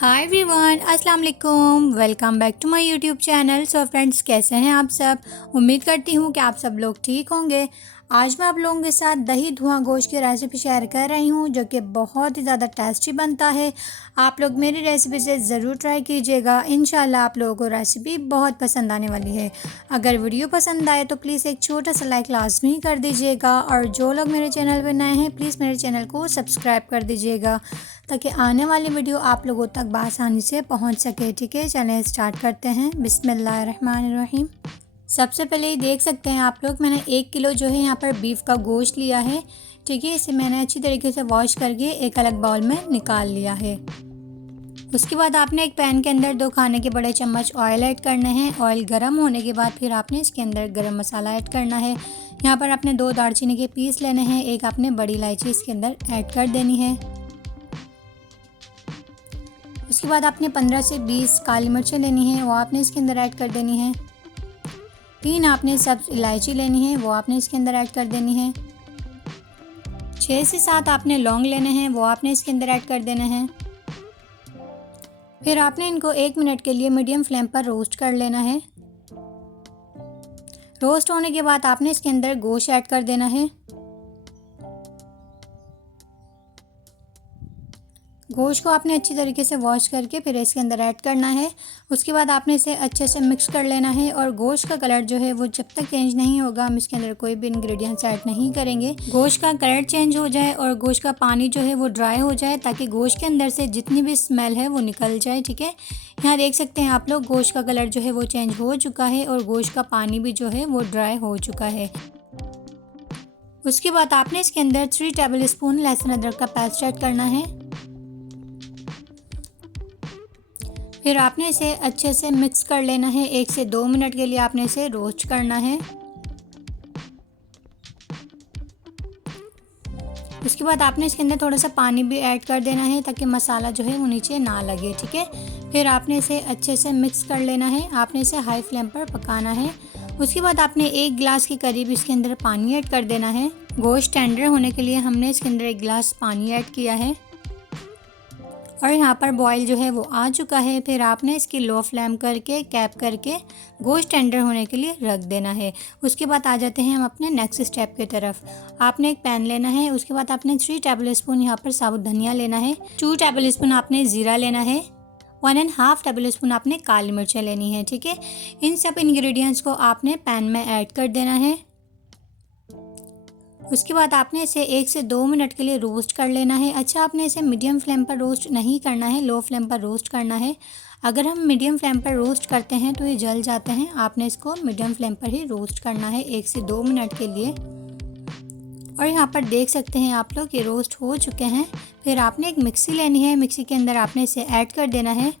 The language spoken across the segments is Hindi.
हाय एवरीवन, अस्सलाम वालेकुम। Welcome back to my YouTube channel. So friends, कैसे हैं आप सब? उम्मीद करती हूँ कि आप सब लोग ठीक होंगे। आज मैं आप लोगों के साथ दही धुआं गोश्त की रेसिपी शेयर कर रही हूँ, जो कि बहुत ही ज़्यादा टेस्टी बनता है। आप लोग मेरी रेसिपी से ज़रूर ट्राई कीजिएगा। इंशाल्लाह आप लोगों को रेसिपी बहुत पसंद आने वाली है। अगर वीडियो पसंद आए तो प्लीज़ एक छोटा सा लाइक लाजमी कर दीजिएगा, और जो लोग मेरे चैनल पर नए हैं प्लीज़ मेरे चैनल को सब्सक्राइब कर दीजिएगा, ताकि आने वाली वीडियो आप लोगों तक बआसानी से पहुंच सके। ठीक है, चलें स्टार्ट करते हैं। बिस्मिल्लाहिर्रहमानिर्रहीम। सबसे पहले ही देख सकते हैं आप लोग, मैंने 1 किलो जो है यहाँ पर बीफ का गोश्त लिया है। ठीक है, इसे मैंने अच्छी तरीके से वॉश करके एक अलग बाउल में निकाल लिया है। उसके बाद आपने एक पैन के अंदर 2 खाने के बड़े चम्मच ऑयल ऐड करने हैं। ऑयल गर्म होने के बाद फिर आपने इसके अंदर गरम मसाला ऐड करना है। यहाँ पर आपने 2 दालचीनी के पीस लेने हैं। एक आपने बड़ी इलायची इसके अंदर ऐड कर देनी है। उसके बाद आपने 15 से 20 काली मिर्चें लेनी है, वो आपने इसके अंदर ऐड कर देनी है। 3 आपने सब्ज़ इलायची लेनी है, वो आपने इसके अंदर ऐड कर देनी है। 6 से 7 आपने लौंग लेने हैं, वो आपने इसके अंदर ऐड कर देने हैं। फिर आपने इनको 1 मिनट के लिए मीडियम फ्लेम पर रोस्ट कर लेना है। रोस्ट होने के बाद आपने इसके अंदर गोश्त ऐड कर देना है। गोश्त को आपने अच्छी तरीके से वॉश करके फिर इसके अंदर ऐड करना है। उसके बाद आपने इसे अच्छे से मिक्स कर लेना है, और गोश्त का कलर जो है वो जब तक चेंज नहीं होगा हम इसके अंदर कोई भी इंग्रेडिएंट्स ऐड नहीं करेंगे। गोश्त का कलर चेंज हो जाए और गोश्त का पानी जो है वो ड्राई हो जाए, ताकि गोश्त के अंदर से जितनी भी स्मेल है वो निकल जाए। ठीक है, यहाँ देख सकते हैं आप लोग, गोश्त का कलर जो है वो चेंज हो चुका है और गोश्त का पानी भी जो है वो ड्राई हो चुका है। उसके बाद आपने इसके अंदर 3 टेबल स्पून लहसुन अदरक का पेस्ट ऐड करना है। फिर आपने इसे अच्छे से मिक्स कर लेना है। 1 से 2 मिनट के लिए आपने इसे रोस्ट करना है। उसके बाद आपने इसके अंदर थोड़ा सा पानी भी ऐड कर देना है, ताकि मसाला जो है वो नीचे ना लगे। ठीक है, फिर आपने इसे अच्छे से मिक्स कर लेना है। आपने इसे हाई फ्लेम पर पकाना है। उसके बाद आपने 1 गिलास के करीब इसके अंदर पानी ऐड कर देना है। गोश्त टेंडर होने के लिए हमने इसके अंदर 1 गिलास पानी ऐड किया है, और यहाँ पर बॉईल जो है वो आ चुका है। फिर आपने इसकी लो फ्लेम करके कैप करके गोश्त टेंडर होने के लिए रख देना है। उसके बाद आ जाते हैं हम अपने नेक्स्ट स्टेप की तरफ। आपने एक पैन लेना है। उसके बाद आपने 3 टेबल स्पून यहाँ पर साबुत धनिया लेना है। 2 टेबल स्पून आपने ज़ीरा लेना है। 1.5 टेबल स्पून आपने काली मिर्चें लेनी है। ठीक है, इन सब इंग्रेडिएंट्स को आपने पैन में ऐड कर देना है। उसके बाद आपने इसे 1 से 2 मिनट के लिए रोस्ट कर लेना है। अच्छा, आपने इसे मीडियम फ्लेम पर रोस्ट नहीं करना है, लो फ्लेम पर रोस्ट करना है। अगर हम मीडियम फ्लेम पर रोस्ट करते हैं तो ये जल जाते हैं। आपने इसको मीडियम फ्लेम पर ही रोस्ट करना है 1 से 2 मिनट के लिए। और यहाँ पर देख सकते हैं आप लोग, ये रोस्ट हो चुके हैं। फिर आपने एक मिक्सी लेनी है। मिक्सी के अंदर आपने इसे ऐड कर देना है।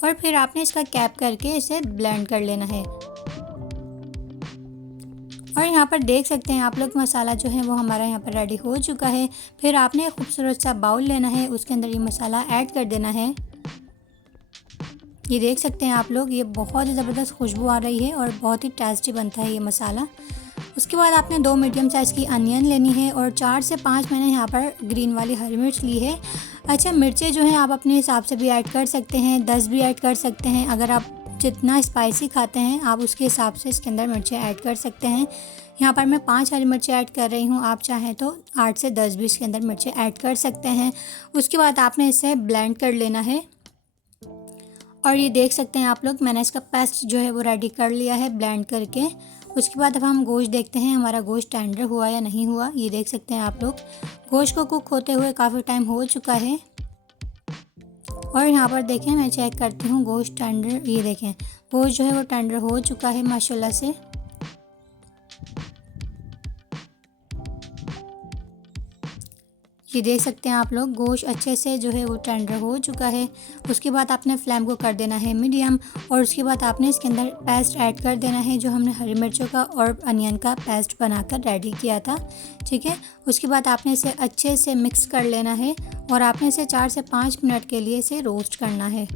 और फिर आपने इसका कैप करके इसे ब्लेंड कर लेना है। और यहाँ पर देख सकते हैं आप लोग, मसाला जो है वो हमारा यहाँ पर रेडी हो चुका है। फिर आपने एक खूबसूरत सा बाउल लेना है, उसके अंदर ये मसाला ऐड कर देना है। ये देख सकते हैं आप लोग, ये बहुत ही ज़बरदस्त खुशबू आ रही है और बहुत ही टेस्टी बनता है ये मसाला। उसके बाद आपने 2 मीडियम साइज़ की अनियन लेनी है, और 4 से 5 मैंने यहाँ पर ग्रीन वाली हरी मिर्च ली है। अच्छा, मिर्चें जो हैं आप अपने हिसाब से भी ऐड कर सकते हैं, 10 भी ऐड कर सकते हैं। अगर आप जितना स्पाइसी खाते हैं आप उसके हिसाब से इसके अंदर मिर्चें ऐड कर सकते हैं। यहाँ पर मैं 5 हरी मिर्चें ऐड कर रही हूँ, आप चाहें तो 8 से 10 भी इसके अंदर मिर्चें ऐड कर सकते हैं। उसके बाद आपने इसे ब्लेंड कर लेना है। और ये देख सकते हैं आप लोग, मैंने इसका पेस्ट जो है वो रेडी कर लिया है ब्लेंड करके। उसके बाद अब हम गोश्त देखते हैं हमारा गोश्त टेंडर हुआ या नहीं हुआ। ये देख सकते हैं आप लोग, गोश्त को कुक होते हुए काफ़ी टाइम हो चुका है। और यहाँ पर देखें, मैं चेक करती हूँ गोश्त टेंडर, ये देखें गोश्त जो है वो टेंडर हो चुका है माशाल्लाह से। ये देख सकते हैं आप लोग, गोश्त अच्छे से जो है वो टेंडर हो चुका है। उसके बाद आपने फ्लेम को कर देना है मीडियम, और उसके बाद आपने इसके अंदर पेस्ट ऐड कर देना है, जो हमने हरी मिर्चों का और अनियन का पेस्ट बनाकर रेडी किया था। ठीक है, उसके बाद आपने इसे अच्छे से मिक्स कर लेना है, और आपने इसे 4 से 5 मिनट के लिए इसे रोस्ट करना है।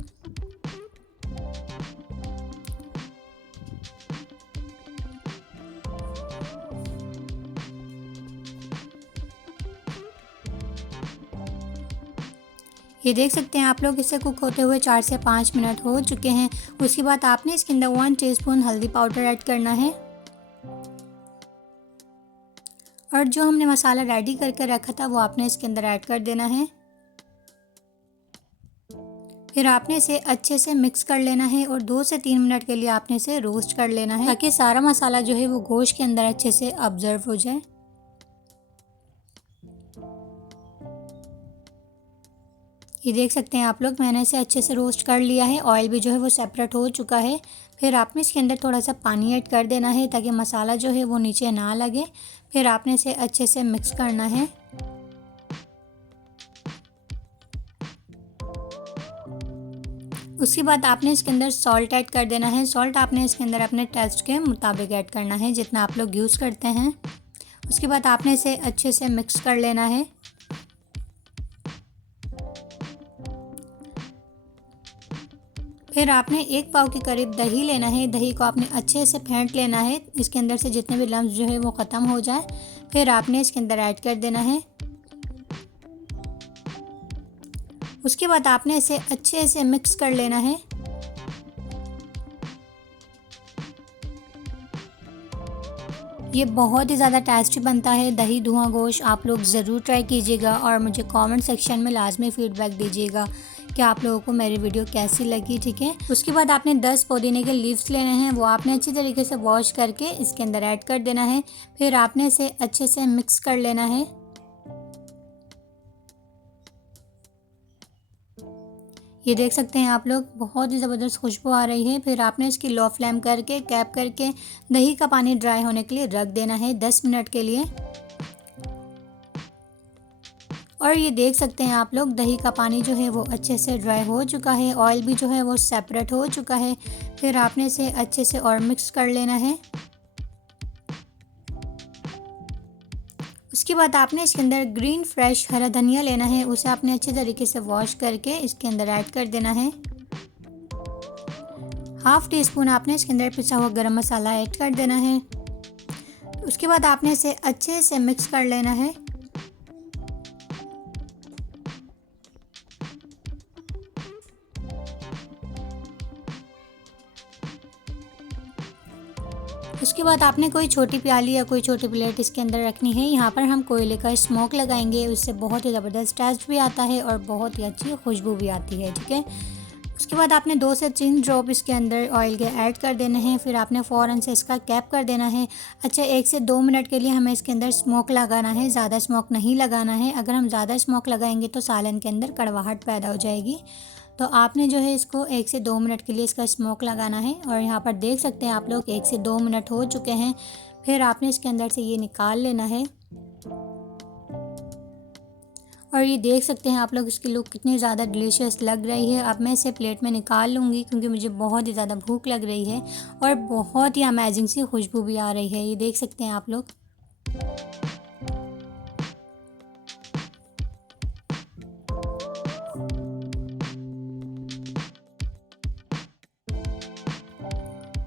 ये देख सकते हैं आप लोग, इसे कुक होते हुए 4 से 5 मिनट हो चुके हैं। उसके बाद आपने इसके अंदर 1 टीस्पून हल्दी पाउडर ऐड करना है और जो हमने मसाला रेडी करके रखा था वो आपने इसके अंदर ऐड कर देना है। फिर आपने इसे अच्छे से मिक्स कर लेना है और 2 से 3 मिनट के लिए आपने इसे रोस्ट कर लेना है ताकि सारा मसाला जो है वो गोश्त के अंदर अच्छे से अब्जर्व हो जाए। ये देख सकते हैं आप लोग, मैंने इसे अच्छे से रोस्ट कर लिया है। ऑयल भी जो है वो सेपरेट हो चुका है। फिर आपने इसके अंदर थोड़ा सा पानी ऐड कर देना है ताकि मसाला जो है वो नीचे ना लगे। फिर आपने इसे अच्छे से मिक्स करना है। उसके बाद आपने इसके अंदर सॉल्ट ऐड कर देना है। सॉल्ट आपने इसके अंदर अपने टेस्ट के मुताबिक ऐड करना है, जितना आप लोग यूज़ करते हैं। उसके बाद आपने इसे अच्छे से मिक्स कर लेना है। फिर आपने 1 पाव के करीब दही लेना है। दही को आपने अच्छे से फेंट लेना है, इसके अंदर से जितने भी लम्स जो है वो ख़त्म हो जाए। फिर आपने इसके अंदर ऐड कर देना है। उसके बाद आपने इसे अच्छे से मिक्स कर लेना है। ये बहुत ही ज़्यादा टेस्टी बनता है दही धुआं गोश्त। आप लोग ज़रूर ट्राई कीजिएगा और मुझे कमेंट सेक्शन में लाजमी फ़ीडबैक दीजिएगा कि आप लोगों को मेरी वीडियो कैसी लगी। ठीक है, उसके बाद आपने 10 पुदीने के लीव्स लेने हैं, वो आपने अच्छी तरीके से वॉश करके इसके अंदर ऐड कर देना है। फिर आपने इसे अच्छे से मिक्स कर लेना है। ये देख सकते हैं आप लोग, बहुत ही ज़बरदस्त खुशबू आ रही है। फिर आपने इसकी लो फ्लेम करके कैप करके दही का पानी ड्राई होने के लिए रख देना है 10 मिनट के लिए। और ये देख सकते हैं आप लोग, दही का पानी जो है वो अच्छे से ड्राई हो चुका है। ऑयल भी जो है वो सेपरेट हो चुका है। फिर आपने इसे अच्छे से और मिक्स कर लेना है। उसके बाद आपने इसके अंदर ग्रीन फ्रेश हरा धनिया लेना है, उसे आपने अच्छे तरीके से वॉश करके इसके अंदर ऐड कर देना है। 1/2 टीस्पून आपने इसके अंदर पिसा हुआ गरम मसाला ऐड कर देना है। उसके बाद आपने इसे अच्छे से मिक्स कर लेना है। उसके बाद आपने कोई छोटी प्याली या कोई छोटी प्लेट इसके अंदर रखनी है। यहाँ पर हम कोयले का स्मोक लगाएंगे, उससे बहुत ही ज़बरदस्त टेस्ट भी आता है और बहुत ही अच्छी खुशबू भी आती है। ठीक है, उसके बाद आपने 2 से 3 ड्रॉप इसके अंदर ऑयल के ऐड कर देने हैं। फिर आपने फ़ौरन से इसका कैप कर देना है। अच्छा, 1 से 2 मिनट के लिए हमें इसके अंदर स्मोक लगाना है, ज़्यादा स्मोक नहीं लगाना है। अगर हम ज़्यादा स्मोक लगाएंगे तो सालन के अंदर कड़वाहट पैदा हो जाएगी। तो आपने जो है इसको 1 से 2 मिनट के लिए इसका स्मोक लगाना है। और यहाँ पर देख सकते हैं आप लोग, 1 से 2 मिनट हो चुके हैं। फिर आपने इसके अंदर से ये निकाल लेना है। और ये देख सकते हैं आप लोग, इसकी लुक कितनी ज़्यादा डिलीशियस लग रही है। अब मैं इसे प्लेट में निकाल लूँगी क्योंकि मुझे बहुत ही ज़्यादा भूख लग रही है और बहुत ही अमेजिंग सी खुशबू भी आ रही है। ये देख सकते हैं आप लोग।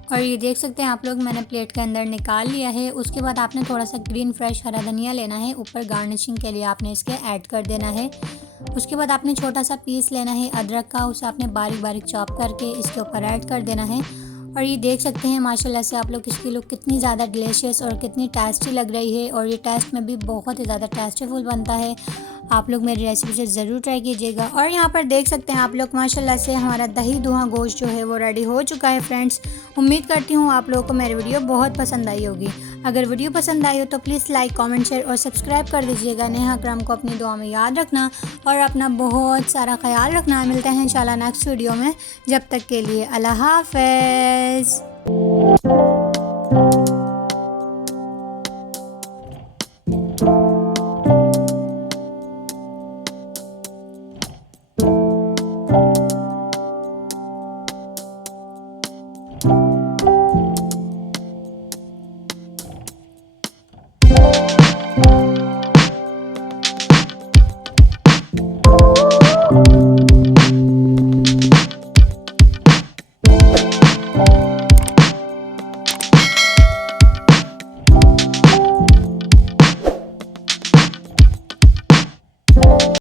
और ये देख सकते हैं आप लोग, मैंने प्लेट के अंदर निकाल लिया है। उसके बाद आपने थोड़ा सा ग्रीन फ्रेश हरा धनिया लेना है, ऊपर गार्निशिंग के लिए आपने इसके ऐड कर देना है। उसके बाद आपने छोटा सा पीस लेना है अदरक का, उसे आपने बारीक बारीक चॉप करके इसके ऊपर ऐड कर देना है। और ये देख सकते हैं माशाल्लाह से आप लोग, इसकी लुक कितनी ज़्यादा डिलीशियस और कितनी टेस्टी लग रही है। और ये टेस्ट में भी बहुत ही ज़्यादा टेस्टीफुल बनता है। आप लोग मेरी रेसिपी से ज़रूर ट्राई कीजिएगा। और यहाँ पर देख सकते हैं आप लोग, माशाल्लाह से हमारा दही धुआं गोश्त जो है वो रेडी हो चुका है। फ्रेंड्स, उम्मीद करती हूँ आप लोगों को मेरी वीडियो बहुत पसंद आई होगी। अगर वीडियो पसंद आई हो तो प्लीज़ लाइक, कमेंट, शेयर और सब्सक्राइब कर दीजिएगा। नेहा अकरम को अपनी दुआ में याद रखना और अपना बहुत सारा ख्याल रखना। मिलते हैं इंशाल्लाह नेक्स्ट वीडियो में। जब तक के लिए अल्लाह हाफ़िज़।